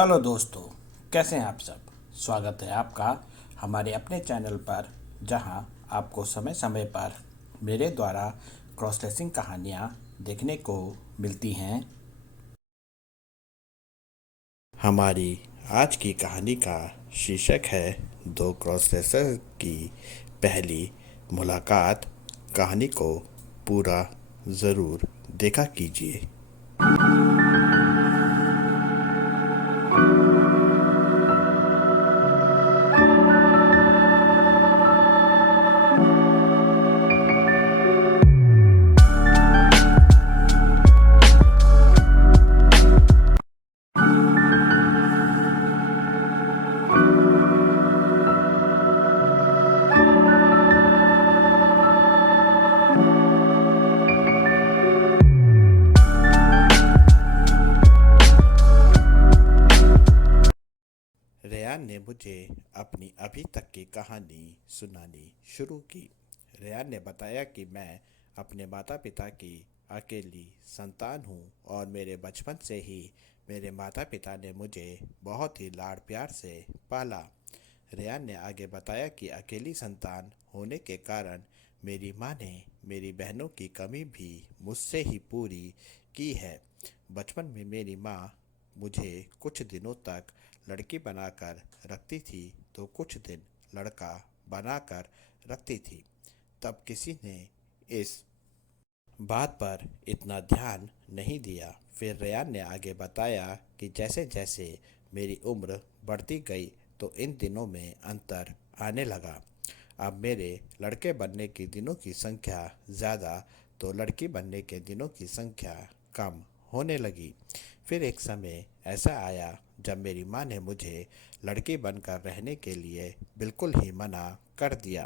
Hello दोस्तों, कैसे हैं आप सब। स्वागत है आपका हमारे अपने चैनल पर, जहां आपको समय समय पर मेरे द्वारा क्रॉस ड्रेसिंग कहानियां देखने को मिलती हैं। हमारी आज की कहानी का शीर्षक है दो क्रॉस ड्रेसर की पहली मुलाकात। कहानी को पूरा ज़रूर देखा कीजिए। रेयान ने मुझे अपनी अभी तक की कहानी सुनानी शुरू की। रेयान ने बताया कि मैं अपने माता पिता की अकेली संतान हूँ और मेरे बचपन से ही मेरे माता पिता ने मुझे बहुत ही लाड़ प्यार से पाला। रेयान ने आगे बताया कि अकेली संतान होने के कारण मेरी माँ ने मेरी बहनों की कमी भी मुझसे ही पूरी की है। बचपन में मेरी माँ मुझे कुछ दिनों तक लड़की बनाकर रखती थी तो कुछ दिन लड़का बनाकर रखती थी। तब किसी ने इस बात पर इतना ध्यान नहीं दिया। फिर रेयान ने आगे बताया कि जैसे जैसे मेरी उम्र बढ़ती गई तो इन दिनों में अंतर आने लगा। अब मेरे लड़के बनने के दिनों की संख्या ज़्यादा तो लड़की बनने के दिनों की संख्या कम होने लगी। फिर एक समय ऐसा आया जब मेरी माँ ने मुझे लड़की बनकर रहने के लिए बिल्कुल ही मना कर दिया।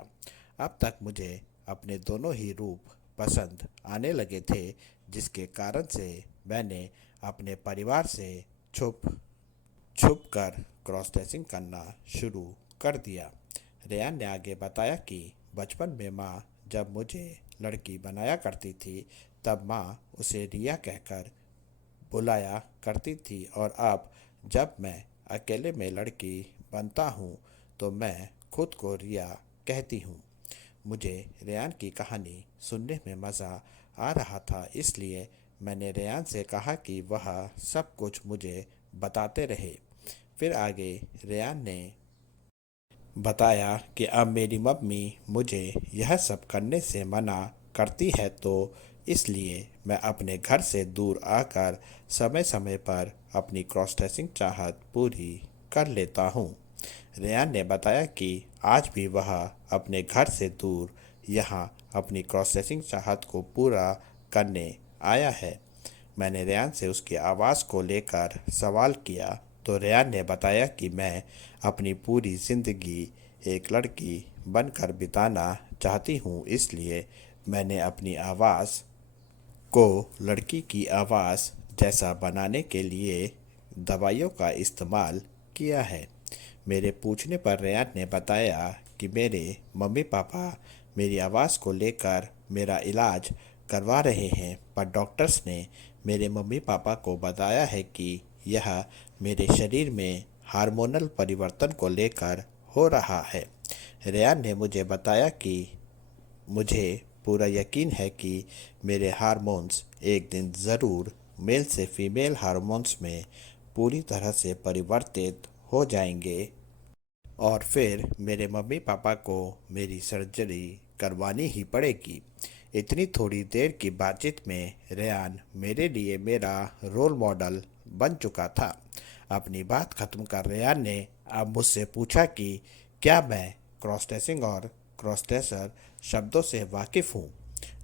अब तक मुझे अपने दोनों ही रूप पसंद आने लगे थे, जिसके कारण से मैंने अपने परिवार से छुप छुप कर क्रॉस ड्रेसिंग करना शुरू कर दिया। रेयान ने आगे बताया कि बचपन में माँ जब मुझे लड़की बनाया करती थी तब माँ उसे रिया कहकर बुलाया करती थी, और अब जब मैं अकेले में लड़की बनता हूँ तो मैं खुद को रिया कहती हूँ। मुझे रेयान की कहानी सुनने में मज़ा आ रहा था, इसलिए मैंने रेयान से कहा कि वह सब कुछ मुझे बताते रहे। फिर आगे रेयान ने बताया कि अब मेरी मम्मी मुझे यह सब करने से मना करती है, तो इसलिए मैं अपने घर से दूर आकर समय समय पर अपनी क्रॉस ड्रेसिंग चाहत पूरी कर लेता हूँ। रेयान ने बताया कि आज भी वह अपने घर से दूर यहाँ अपनी क्रॉस ड्रेसिंग चाहत को पूरा करने आया है। मैंने रेयान से उसकी आवाज़ को लेकर सवाल किया तो रेयान ने बताया कि मैं अपनी पूरी ज़िंदगी एक लड़की बनकर बिताना चाहती हूँ, इसलिए मैंने अपनी आवाज़ को लड़की की आवाज़ जैसा बनाने के लिए दवाइयों का इस्तेमाल किया है। मेरे पूछने पर रेयान ने बताया कि मेरे मम्मी पापा मेरी आवाज़ को लेकर मेरा इलाज करवा रहे हैं, पर डॉक्टर्स ने मेरे मम्मी पापा को बताया है कि यह मेरे शरीर में हार्मोनल परिवर्तन को लेकर हो रहा है। रेयान ने मुझे बताया कि मुझे पूरा यकीन है कि मेरे हार्मोन्स एक दिन ज़रूर मेल से फीमेल हार्मोन्स में पूरी तरह से परिवर्तित हो जाएंगे और फिर मेरे मम्मी पापा को मेरी सर्जरी करवानी ही पड़ेगी। इतनी थोड़ी देर की बातचीत में रेयान मेरे लिए मेरा रोल मॉडल बन चुका था। अपनी बात खत्म कर रेयान ने अब मुझसे पूछा कि क्या मैं क्रॉस ड्रेसिंग और क्रॉस ड्रेसर शब्दों से वाकिफ़ हूँ।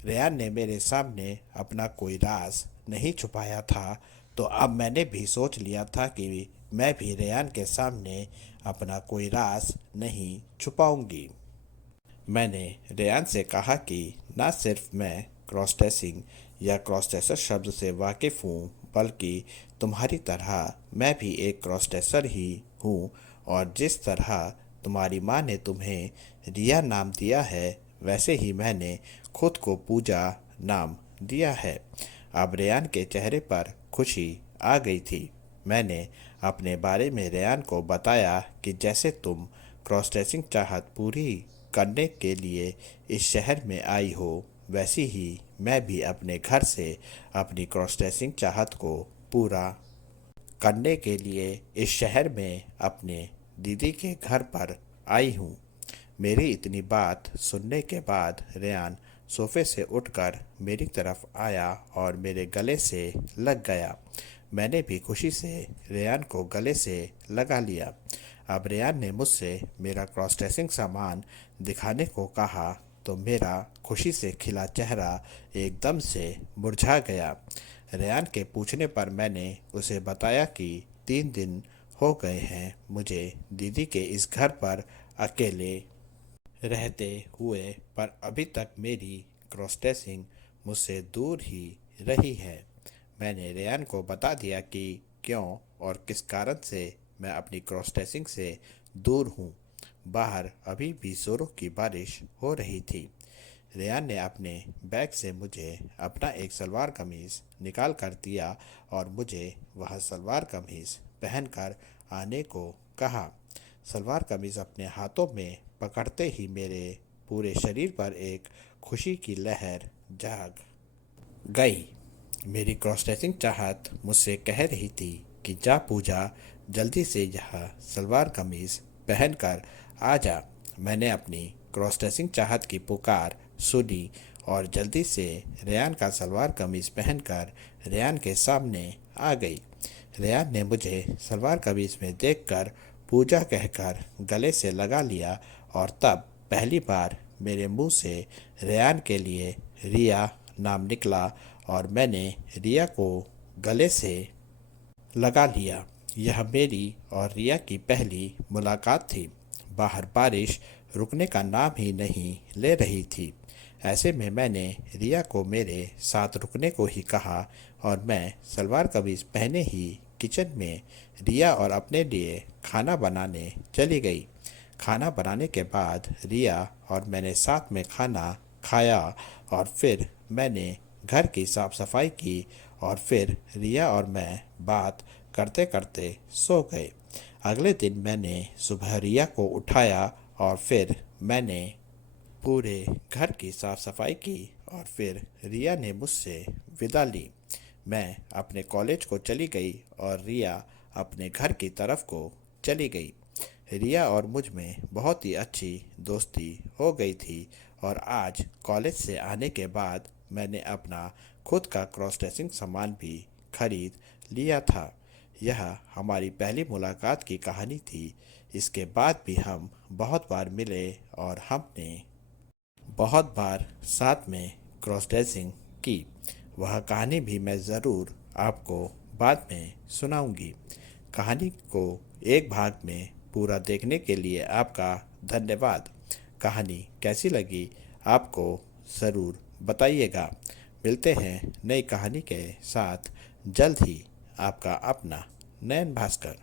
रेयान ने मेरे सामने अपना कोई राज नहीं छुपाया था, तो अब मैंने भी सोच लिया था कि मैं भी रेयान के सामने अपना कोई राज नहीं छुपाऊंगी। मैंने रेयान से कहा कि न सिर्फ मैं क्रॉस ड्रेसिंग या क्रॉस ड्रेसर शब्द से वाकिफ़ हूँ, बल्कि तुम्हारी तरह मैं भी एक क्रॉस ड्रेसर ही हूँ, और जिस तरह तुम्हारी माँ ने तुम्हें रिया नाम दिया है वैसे ही मैंने खुद को पूजा नाम दिया है। अब रेयान के चेहरे पर खुशी आ गई थी। मैंने अपने बारे में रेयान को बताया कि जैसे तुम क्रॉस ड्रेसिंग चाहत पूरी करने के लिए इस शहर में आई हो, वैसी ही मैं भी अपने घर से अपनी क्रॉस ड्रेसिंग चाहत को पूरा करने के लिए इस शहर में अपने दीदी के घर पर आई हूँ। मेरी इतनी बात सुनने के बाद रेयान सोफे से उठकर मेरी तरफ आया और मेरे गले से लग गया। मैंने भी खुशी से रेयान को गले से लगा लिया। अब रेयान ने मुझसे मेरा क्रॉस ड्रेसिंग सामान दिखाने को कहा तो मेरा खुशी से खिला चेहरा एकदम से मुरझा गया। रेयान के पूछने पर मैंने उसे बताया कि 3 दिन हो गए हैं मुझे दीदी के इस घर पर अकेले रहते हुए, पर अभी तक मेरी क्रॉस ड्रेसिंग मुझसे दूर ही रही है। मैंने रेयान को बता दिया कि क्यों और किस कारण से मैं अपनी क्रॉस ड्रेसिंग से दूर हूँ। बाहर अभी भी जोरों की बारिश हो रही थी। रेयान ने अपने बैग से मुझे अपना एक सलवार कमीज़ निकाल कर दिया और मुझे वह सलवार कमीज़ पहनकर आने को कहा। सलवार कमीज़ अपने हाथों में पकड़ते ही मेरे पूरे शरीर पर एक खुशी की लहर जाग गई। मेरी क्रॉस ड्रेसिंग चाहत मुझसे कह रही थी कि जा पूजा, जल्दी से यह सलवार कमीज़ पहनकर आ जा। मैंने अपनी क्रॉस ड्रेसिंग चाहत की पुकार सुनी और जल्दी से रेयान का सलवार कमीज़ पहनकर रेयान के सामने आ गई। रेयान ने मुझे सलवार कमीज़ में देखकर पूजा कहकर गले से लगा लिया और तब पहली बार मेरे मुंह से रेयान के लिए रिया नाम निकला और मैंने रिया को गले से लगा लिया। यह मेरी और रिया की पहली मुलाकात थी। बाहर बारिश रुकने का नाम ही नहीं ले रही थी। ऐसे में मैंने रिया को मेरे साथ रुकने को ही कहा और मैं सलवार कमीज़ पहने ही किचन में रिया और अपने लिए खाना बनाने चली गई। खाना बनाने के बाद रिया और मैंने साथ में खाना खाया और फिर मैंने घर की साफ सफाई की और फिर रिया और मैं बात करते करते सो गए। अगले दिन मैंने सुबह रिया को उठाया और फिर मैंने पूरे घर की साफ सफाई की और फिर रिया ने मुझसे विदा ली। मैं अपने कॉलेज को चली गई और रिया अपने घर की तरफ को चली गई। रिया और मुझ में बहुत ही अच्छी दोस्ती हो गई थी और आज कॉलेज से आने के बाद मैंने अपना खुद का क्रॉस ड्रेसिंग सामान भी खरीद लिया था। यह हमारी पहली मुलाकात की कहानी थी। इसके बाद भी हम बहुत बार मिले और हमने बहुत बार साथ में क्रॉस ड्रेसिंग की। वह कहानी भी मैं ज़रूर आपको बाद में सुनाऊंगी। कहानी को एक भाग में पूरा देखने के लिए आपका धन्यवाद। कहानी कैसी लगी आपको ज़रूर बताइएगा। मिलते हैं नई कहानी के साथ जल्द ही। आपका अपना नयन भास्कर।